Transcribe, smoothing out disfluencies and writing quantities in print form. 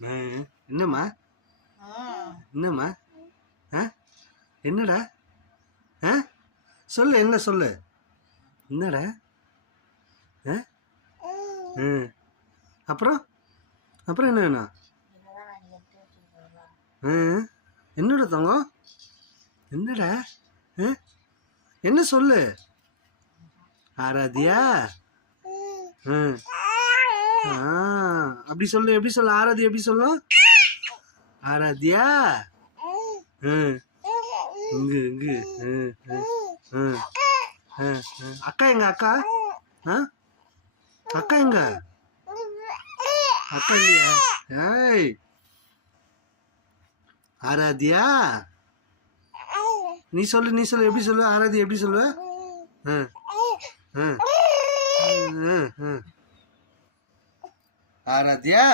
ஆ, என்னம்மா என்னம்மா ஆ என்னடா ஆ சொல்லு என்ன சொல்லு என்னடா ஆ ம் அப்புறம் அப்புறம் என்ன வேணும் ஆ என்னடா தங்கம் என்னடா ஆ என்ன சொல்லு ஆராதியா ம் ஆ அப்படி சொல்லு எப்படி சொல்லு ஆராதி எப்படி சொல்லும் ஆராத்யா ம் இங்கு இங்கு ம் ம் ம் ம் ம். அக்கா எங்க அக்கா ஆ அக்கா எங்க அக்கா இல்லையா ஏய் ஆராத்யா நீ சொல்லு எப்படி சொல்லு ஆராதி எப்படி சொல்லு ம் ம் ம் ம் ஆராத்யா